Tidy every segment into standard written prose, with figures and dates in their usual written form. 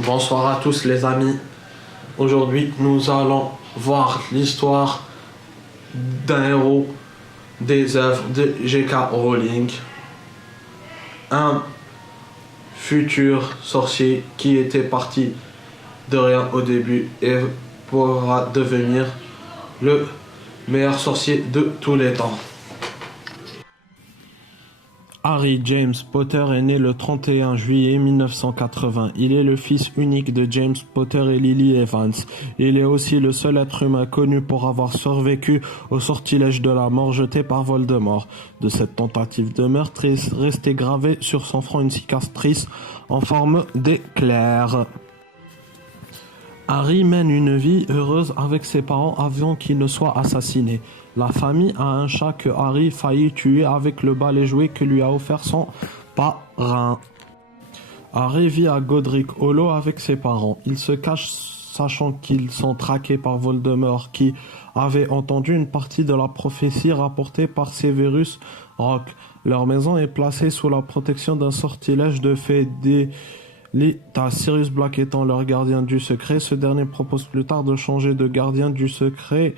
Bonsoir à tous les amis. Aujourd'hui, nous allons voir l'histoire d'un héros des œuvres de J.K. Rowling, un futur sorcier qui était parti de rien au début et pourra devenir le meilleur sorcier de tous les temps. Harry James Potter est né le 31 juillet 1980. Il est le fils unique de James Potter et Lily Evans. Il est aussi le seul être humain connu pour avoir survécu au sortilège de la mort jeté par Voldemort. De cette tentative de meurtre est restée gravée sur son front une cicatrice en forme d'éclair. Harry mène une vie heureuse avec ses parents avant qu'ils ne soient assassinés. La famille a un chat que Harry faillit tuer avec le balai jouet que lui a offert son parrain. Harry vit à Godric Hollow avec ses parents. Il se cache sachant qu'ils sont traqués par Voldemort qui avait entendu une partie de la prophétie rapportée par Severus Rock. Leur maison est placée sous la protection d'un sortilège de fées Sirius Black étant leur gardien du secret. Ce dernier propose plus tard de changer de gardien du secret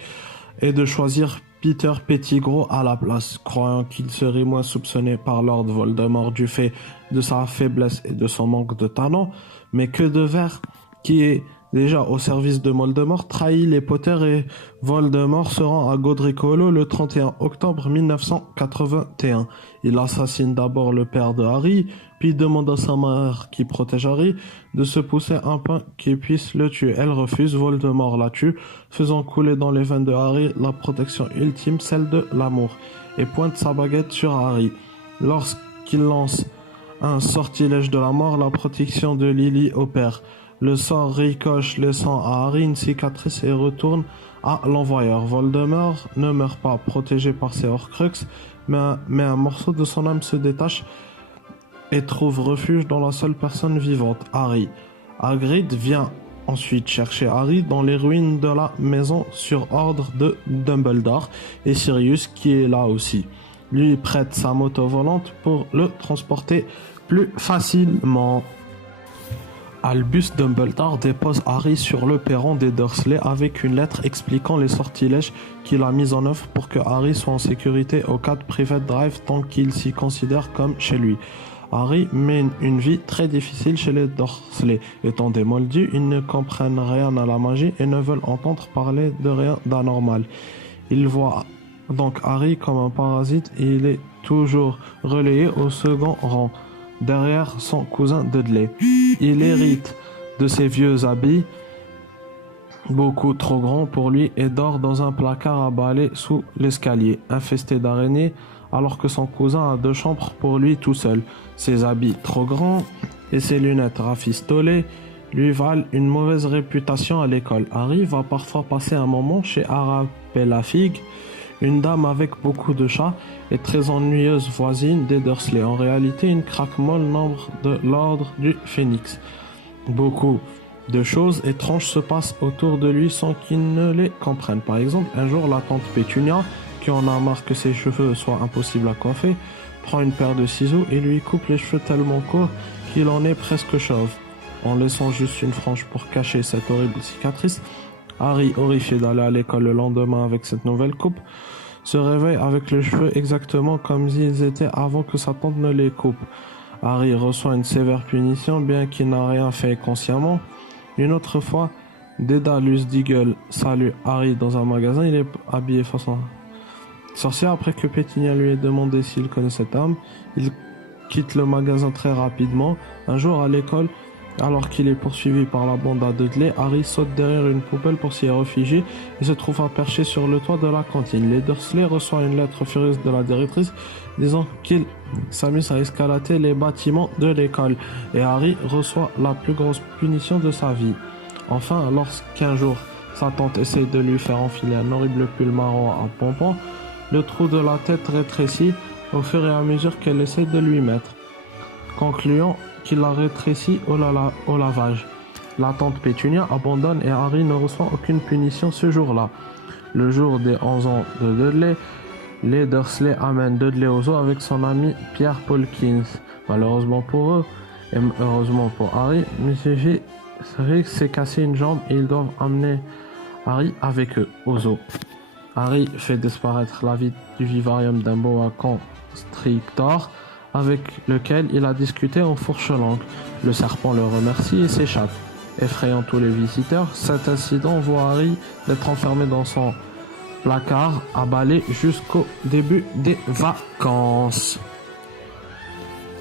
et de choisir Peter Pettigrew à la place, croyant qu'il serait moins soupçonné par Lord Voldemort du fait de sa faiblesse et de son manque de talent. Mais que de Verre, qui est déjà au service de Voldemort, trahit les Potter et Voldemort se rend à Godric Hollow le 31 octobre 1981. Il assassine d'abord le père de Harry, puis demande à sa mère, qui protège Harry, de se pousser un pain qui puisse le tuer. Elle refuse, Voldemort la tue, faisant couler dans les veines de Harry la protection ultime, celle de l'amour, et pointe sa baguette sur Harry. Lorsqu'il lance un sortilège de la mort, la protection de Lily opère. Le sort ricoche, laissant à Harry une cicatrice et retourne à l'envoyeur. Voldemort ne meurt pas, protégé par ses Horcruxes, mais un morceau de son âme se détache et trouve refuge dans la seule personne vivante, Harry. Hagrid vient ensuite chercher Harry dans les ruines de la maison sur ordre de Dumbledore, et Sirius, qui est là aussi, lui prête sa moto volante pour le transporter plus facilement. Albus Dumbledore dépose Harry sur le perron des Dursley avec une lettre expliquant les sortilèges qu'il a mis en œuvre pour que Harry soit en sécurité au cas de Private Drive tant qu'il s'y considère comme chez lui. Harry mène une vie très difficile chez les Dursley. Étant des moldus, ils ne comprennent rien à la magie et ne veulent entendre parler de rien d'anormal. Ils voient donc Harry comme un parasite et il est toujours relayé au second rang, derrière son cousin Dudley. Il hérite de ses vieux habits, beaucoup trop grands pour lui, et dort dans un placard à balai sous l'escalier, infesté d'araignées, alors que son cousin a 2 chambres pour lui tout seul. Ses habits trop grands et ses lunettes rafistolées lui valent une mauvaise réputation à l'école. Harry va parfois passer un moment chez Arabella Fig, une dame avec beaucoup de chats et très ennuyeuse voisine des Dursley. En réalité, une craque-molle membre de l'ordre du Phénix. Beaucoup de choses étranges se passent autour de lui sans qu'il ne les comprenne. Par exemple, un jour, la tante Pétunia, qui en a marre que ses cheveux soient impossibles à coiffer, prend une paire de ciseaux et lui coupe les cheveux tellement courts qu'il en est presque chauve. En laissant juste une frange pour cacher cette horrible cicatrice, Harry, horrifié d'aller à l'école le lendemain avec cette nouvelle coupe, se réveille avec les cheveux exactement comme ils étaient avant que sa tante ne les coupe. Harry reçoit une sévère punition bien qu'il n'a rien fait consciemment. Une autre fois, Dédalus Diggle salue Harry dans un magasin. Il est habillé façon sorcière. Après que Pétunia lui ait demandé s'il connaît cette arme, il quitte le magasin très rapidement. Un jour à l'école, alors qu'il est poursuivi par la bande à Dudley, Harry saute derrière une poubelle pour s'y réfugier et se trouve perché sur le toit de la cantine. Les Dursley reçoivent une lettre furieuse de la directrice disant qu'il s'amuse à escalader les bâtiments de l'école, et Harry reçoit la plus grosse punition de sa vie. Enfin, lorsqu'un jour sa tante essaie de lui faire enfiler un horrible pull marron à pompons, le trou de la tête rétrécit au fur et à mesure qu'elle essaie de lui mettre, concluant qu'il la rétrécit au lavage. La tante Pétunia abandonne et Harry ne reçoit aucune punition ce jour-là. Le jour des 11 ans de Dudley, les Dursley amènent Dudley au zoo avec son ami Pierre Polkins. Malheureusement pour eux, et heureusement pour Harry, Monsieur G Rick s'est cassé une jambe et ils doivent emmener Harry avec eux au zoo. Harry fait disparaître la vie du vivarium d'un boa constrictor avec lequel il a discuté en fourche-langue. Le serpent le remercie et s'échappe. Effrayant tous les visiteurs, cet incident voit Harry être enfermé dans son placard à balai jusqu'au début des vacances.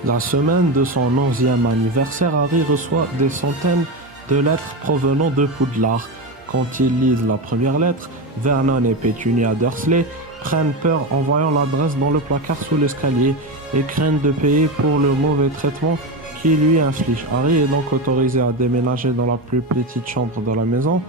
La semaine de son 11e anniversaire, Harry reçoit des centaines de lettres provenant de Poudlard. Quand ils lisent la première lettre, Vernon et Pétunia Dursley prennent peur en voyant l'adresse dans le placard sous l'escalier et craignent de payer pour le mauvais traitement qu'il lui inflige. Harry est donc autorisé à déménager dans la plus petite chambre de la maison,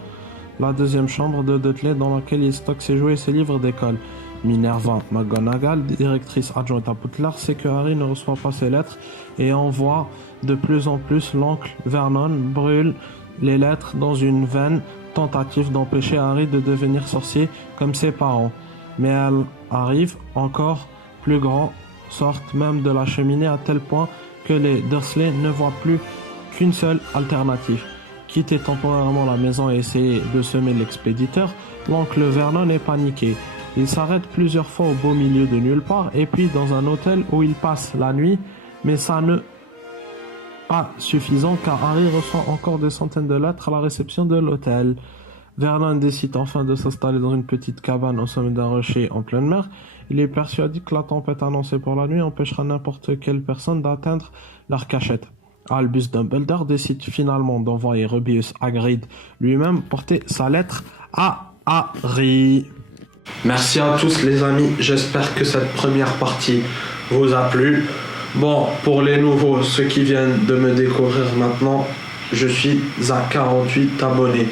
la deuxième chambre de Dudley dans laquelle il stocke ses jouets et ses livres d'école. Minerva McGonagall, directrice adjointe à Poudlard, sait que Harry ne reçoit pas ses lettres et envoie de plus en plus l'oncle Vernon brûle les lettres dans une vaine tentative d'empêcher Harry de devenir sorcier comme ses parents. Mais elle arrive encore plus grand, sortent même de la cheminée à tel point que les Dursley ne voient plus qu'une seule alternative. Quitter temporairement la maison et essayer de semer l'expéditeur, l'oncle Vernon est paniqué. Il s'arrête plusieurs fois au beau milieu de nulle part et puis dans un hôtel où il passe la nuit, mais ça ne pas suffisant car Harry reçoit encore des centaines de lettres à la réception de l'hôtel. Vernon décide enfin de s'installer dans une petite cabane au sommet d'un rocher en pleine mer. Il est persuadé que la tempête annoncée pour la nuit empêchera n'importe quelle personne d'atteindre leur cachette. Albus Dumbledore décide finalement d'envoyer Rubeus Hagrid lui-même porter sa lettre à Harry. Merci à tous les amis, j'espère que cette première partie vous a plu. Bon, pour les nouveaux, ceux qui viennent de me découvrir maintenant, je suis à 48 abonnés.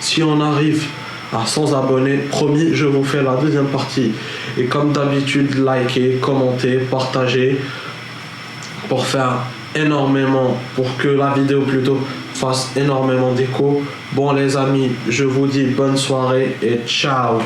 Si on arrive à 100 abonnés, promis, je vous fais la deuxième partie. Et comme d'habitude, likez, commentez, partagez pour faire énormément, pour que la vidéo plutôt fasse énormément d'écho. Bon les amis, je vous dis bonne soirée et ciao.